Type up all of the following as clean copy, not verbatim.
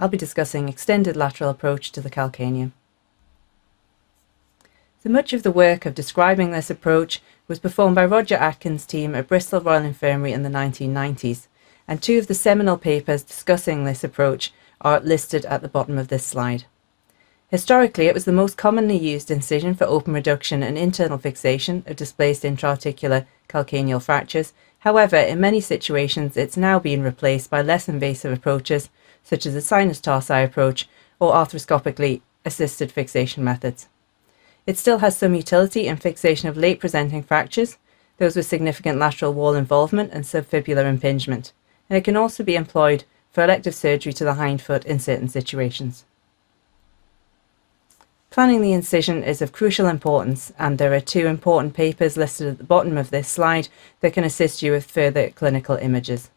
I'll be discussing extended lateral approach to the calcaneum. So much of the work of describing this approach was performed by Roger Atkins' team at Bristol Royal Infirmary in the 1990s, and two of the seminal papers discussing this approach are listed at the bottom of this slide. Historically, it was the most commonly used incision for open reduction and internal fixation of displaced intra-articular calcaneal fractures. However, in many situations, it's now being replaced by less invasive approaches, such as the sinus tarsi approach or arthroscopically assisted fixation methods. It still has some utility in fixation of late presenting fractures, those with significant lateral wall involvement and subfibular impingement, and it can also be employed for elective surgery to the hindfoot in certain situations. Planning the incision is of crucial importance, and there are two important papers listed at the bottom of this slide that can assist you with further clinical images.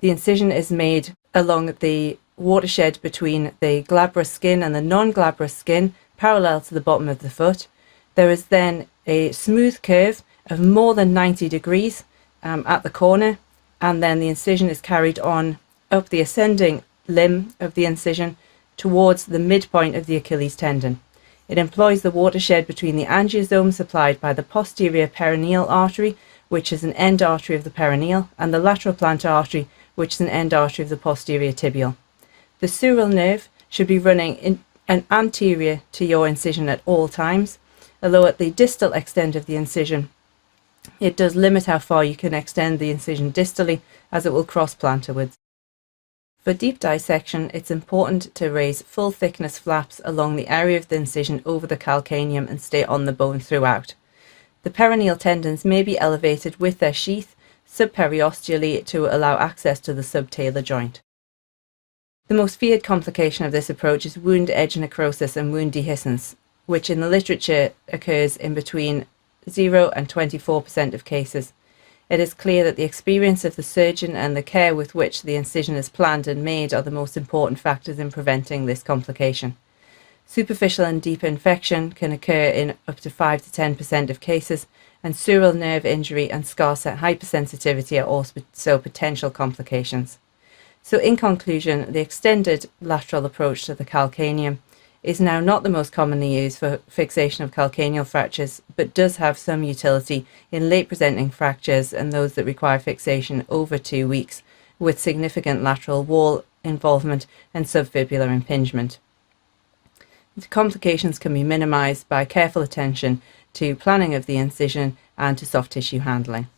The incision is made along the watershed between the glabrous skin and the non-glabrous skin, parallel to the bottom of the foot. There is then a smooth curve of more than 90 degrees at the corner, and then the incision is carried on up the ascending limb of the incision towards the midpoint of the Achilles tendon. It employs the watershed between the angiosome supplied by the posterior perineal artery, which is an end artery of the perineal, and the lateral plantar artery, which is an end artery of the posterior tibial. The sural nerve should be running in and anterior to your incision at all times, although at the distal extent of the incision, it does limit how far you can extend the incision distally, as it will cross plantarwards. For deep dissection, it's important to raise full thickness flaps along the area of the incision over the calcaneum and stay on the bone throughout. The perineal tendons may be elevated with their sheath subperiosteally to allow access to the subtalar joint. The most feared complication of this approach is wound edge necrosis and wound dehiscence, which in the literature occurs in between 0 and 24% of cases. It is clear that the experience of the surgeon and the care with which the incision is planned and made are the most important factors in preventing this complication. Superficial and deep infection can occur in up to 5 to 10% of cases, and sural nerve injury and scar set hypersensitivity are also potential complications. So in conclusion, the extended lateral approach to the calcaneum is now not the most commonly used for fixation of calcaneal fractures, but does have some utility in late presenting fractures and those that require fixation over 2 weeks with significant lateral wall involvement and subfibular impingement. The complications can be minimized by careful attention to planning of the incision and to soft tissue handling.